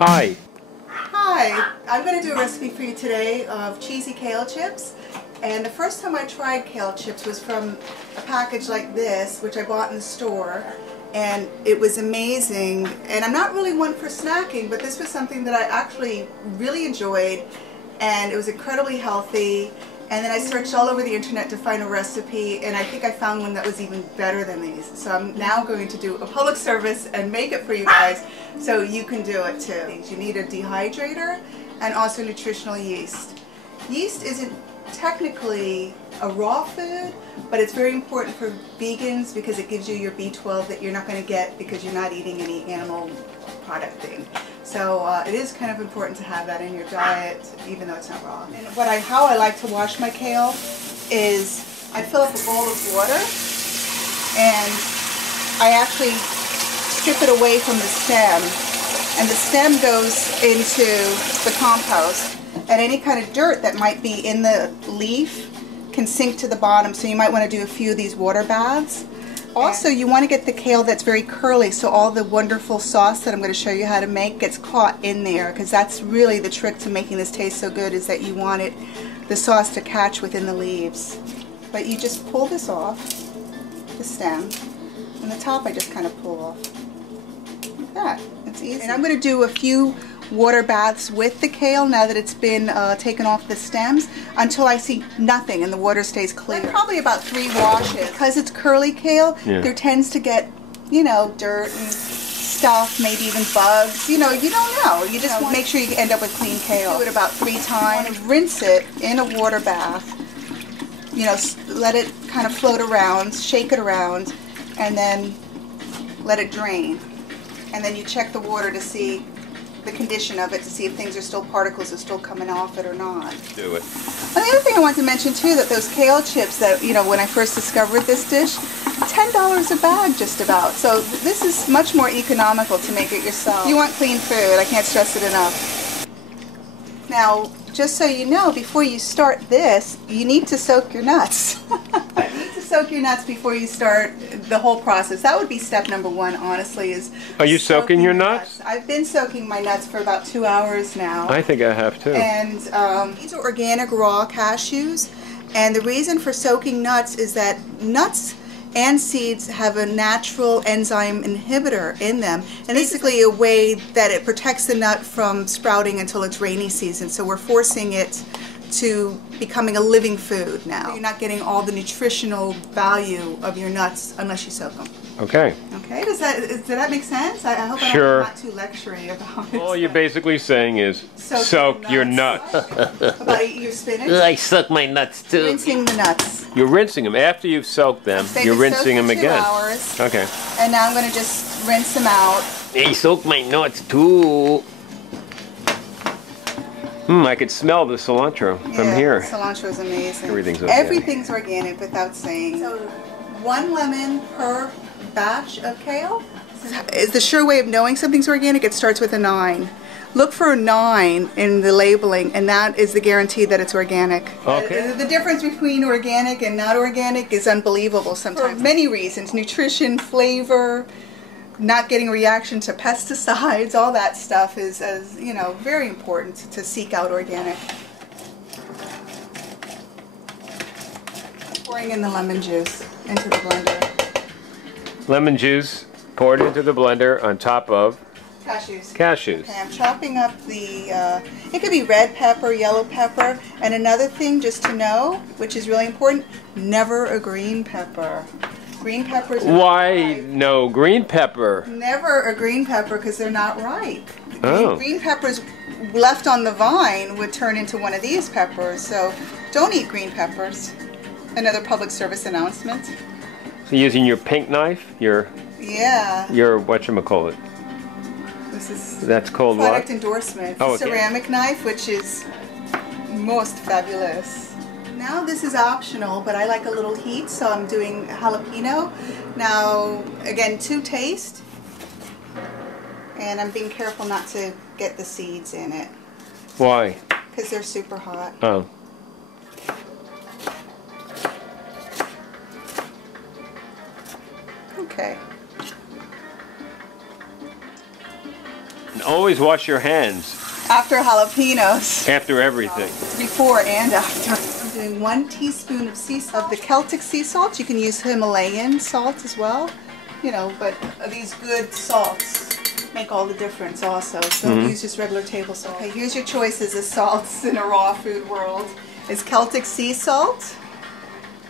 Hi. Hi, I'm going to do a recipe for you today of cheesy kale chips. And the first time I tried kale chips was from a package like this, which I bought in the store. And it was amazing. And I'm not really one for snacking, but this was something that I actually really enjoyed. And it was incredibly healthy. And then I searched all over the internet to find a recipe, and I think I found one that was even better than these. So I'm now going to do a public service and make it for you guys so you can do it too. You need a dehydrator and also nutritional yeast. Yeast isn't technically a raw food, but it's very important for vegans because it gives you your B12 that you're not going to get because you're not eating any animal product thing. So it is kind of important to have that in your diet, even though it's not raw. And how I like to wash my kale is I fill up a bowl of water and I actually strip it away from the stem. And the stem goes into the compost. And any kind of dirt that might be in the leaf can sink to the bottom. So you might want to do a few of these water baths. Also, you want to get the kale that's very curly, so all the wonderful sauce that I'm going to show you how to make gets caught in there, because that's really the trick to making this taste so good, is that you want the sauce to catch within the leaves. But you just pull this off, the stem, and the top I just kind of pull off. Like that. It's easy. And I'm going to do a few water baths with the kale now that it's been taken off the stems until I see nothing and the water stays clear. Like probably about 3 washes. Because it's curly kale, there tends to get, you know, dirt and stuff, maybe even bugs. You know, you don't know. You just want to make sure you end up with clean kale. Do it about 3 times. Rinse it in a water bath. You know, let it kind of float around, shake it around, and then let it drain. And then you check the water to see the condition of it, to see if things are still, particles are still coming off it or not. Do it. And the other thing I want to mention too, that those kale chips that, you know, when I first discovered this dish, $10 a bag just about. So this is much more economical to make it yourself. You want clean food, I can't stress it enough. Now, just so you know, before you start this, you need to soak your nuts. Soak your nuts before you start the whole process. That would be step number 1, honestly, is Are you soaking your nuts? I've been soaking my nuts for about 2 hours now. I think I have too. And these are organic raw cashews, and the reason for soaking nuts is that nuts and seeds have a natural enzyme inhibitor in them, and basically a way that it protects the nut from sprouting until it's rainy season. So we're forcing it to becoming a living food now. You're not getting all the nutritional value of your nuts unless you soak them. Okay. Okay, does that make sense? I hope Sure. I'm not too lectury about it. All you're basically saying is soak your nuts. About your spinach? I suck my nuts too. Rinsing the nuts. You're rinsing them. After you've soaked them, you're rinsing them again. 2 hours. Okay. And now I'm going to just rinse them out. I soak my nuts too. I could smell the cilantro from here. Cilantro is amazing. Everything's organic. Everything's organic without saying. So 1 lemon per batch of kale. Is the sure way of knowing something's organic, it starts with a 9. Look for a 9 in the labeling, and that is the guarantee that it's organic. Okay. The difference between organic and not organic is unbelievable sometimes. For many reasons: nutrition, flavor, not getting a reaction to pesticides, all that stuff is, you know, very important to seek out organic. Pouring in the lemon juice into the blender. Lemon juice poured into the blender on top of Cashews. cashews. Okay, I'm chopping up the, it could be red pepper, yellow pepper, and another thing just to know, which is really important, never a green pepper. Green peppers are Why no green pepper? Never a green pepper because they're not ripe. Oh. Green peppers left on the vine would turn into one of these peppers, so don't eat green peppers. Another public service announcement. So using your pink knife, your whatchamacallit. That's called what? Product endorsement. Oh, okay. Ceramic knife, which is most fabulous. Now this is optional, but I like a little heat, so I'm doing jalapeno. Now, again, to taste, and I'm being careful not to get the seeds in it. Why? Because they're super hot. Oh. Okay. And always wash your hands After jalapenos. after everything. Before and after. I'm doing 1 teaspoon of the Celtic sea salt. You can use Himalayan salt as well. You know, but these good salts make all the difference also. So don't use just regular table salt. Okay, here's your choices of salts in a raw food world. It's Celtic sea salt,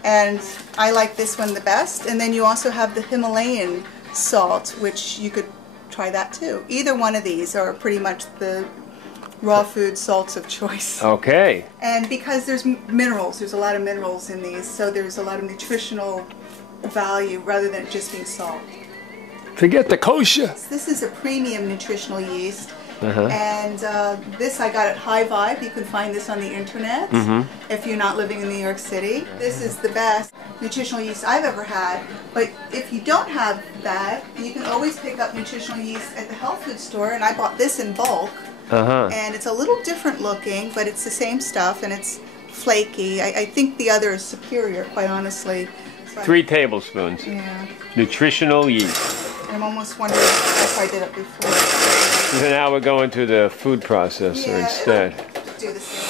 and I like this one the best. And then you also have the Himalayan salt, which you could try that too. Either one of these are pretty much the raw food salts of choice. Okay. And because there's minerals, there's a lot of minerals in these, so there's a lot of nutritional value rather than just being salt. Forget the kosher. This is a premium nutritional yeast, and this I got at High Vibe. You can find this on the internet if you're not living in New York City. This is the best nutritional yeast I've ever had, but if you don't have that, you can always pick up nutritional yeast at the health food store, and I bought this in bulk, and it's a little different looking, but it's the same stuff, and it's flaky. I think the other is superior, quite honestly. 3 tablespoons. Yeah. Nutritional yeast. I'm almost wondering if I did it before. So now we're going to the food processor instead. Do the same.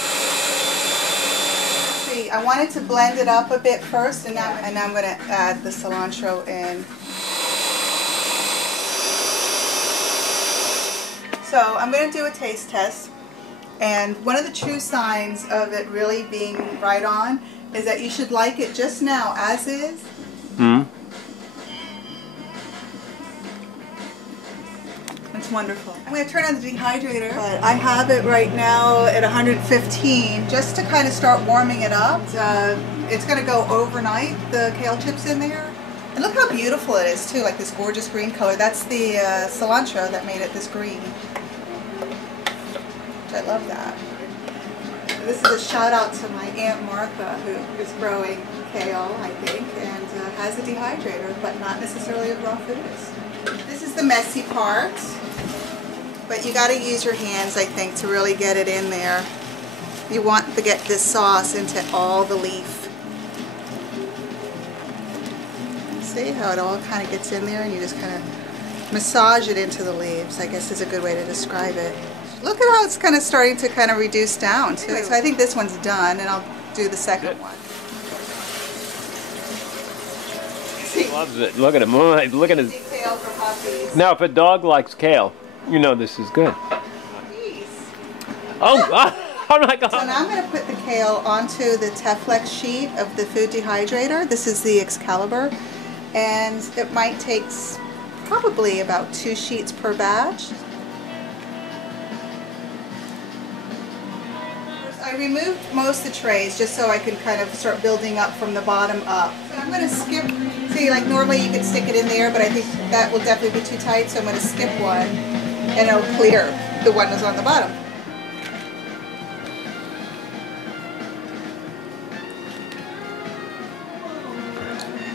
See, I wanted to blend it up a bit first, and now I'm going to add the cilantro in. So I'm going to do a taste test, and one of the true signs of it really being right on is that you should like it just now as is. It's wonderful. I'm going to turn on the dehydrator, but I have it right now at 115 just to kind of start warming it up. It's going to go overnight, the kale chips in there. And look how beautiful it is too, like this gorgeous green color. That's the cilantro that made it this green. I love that. This is a shout out to my Aunt Martha, who is growing kale, I think, and has a dehydrator, but not necessarily a raw food. This is the messy part, but you got to use your hands, I think, to really get it in there. You want to get this sauce into all the leaf. See how it all kind of gets in there, and you just kind of massage it into the leaves, I guess is a good way to describe it. Look at how it's kind of starting to kind of reduce down too. So I think this one's done, and I'll do the second one. He loves it. Look at him. Look at his. Kale for puppies. Now, if a dog likes kale, you know this is good. Jeez. Oh, oh my God. So now I'm going to put the kale onto the Teflex sheet of the food dehydrator. This is the Excalibur, and it might take probably about 2 sheets per batch. I removed most of the trays just so I could kind of start building up from the bottom up. So I'm going to skip, see, like normally you could stick it in there, but I think that will definitely be too tight, so I'm going to skip one, and it'll clear the one that's on the bottom.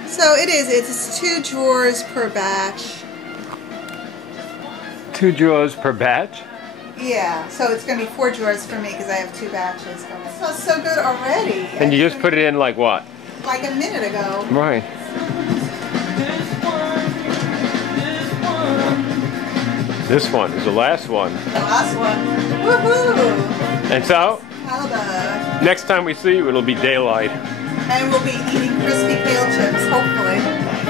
So it's 2 drawers per batch. 2 drawers per batch? Yeah, so it's going to be 4 drawers for me because I have 2 batches going. It smells so good already. And you just put it in like what? Like a minute ago. Right. This one is the last one. The last one. Woohoo! And so, Halibut. next time we see you, it'll be daylight. And we'll be eating crispy kale chips, hopefully.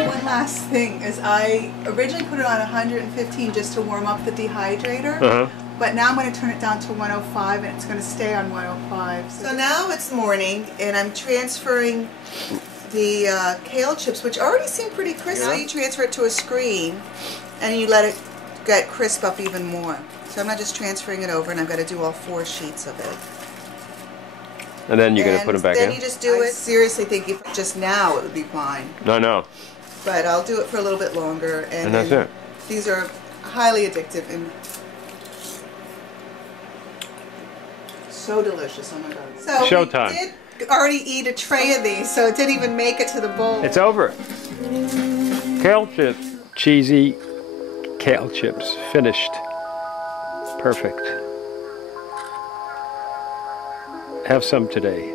One last thing is I originally put it on 115 just to warm up the dehydrator. But now I'm going to turn it down to 105, and it's going to stay on 105. So now it's morning, and I'm transferring the kale chips, which already seem pretty crisp. So you transfer it to a screen, and you let it get crisp up even more. So I'm not just transferring it over, and I've got to do all 4 sheets of it. And then you're going to put them back in? Then you just do it. I seriously think if just now it would be fine. No. But I'll do it for a little bit longer. And that's it. These are highly addictive and so delicious. Oh my God. So Showtime. we did already eat a tray of these, so it didn't even make it to the bowl. It's over. Kale chips. Cheesy kale chips. Finished. Perfect. Have some today.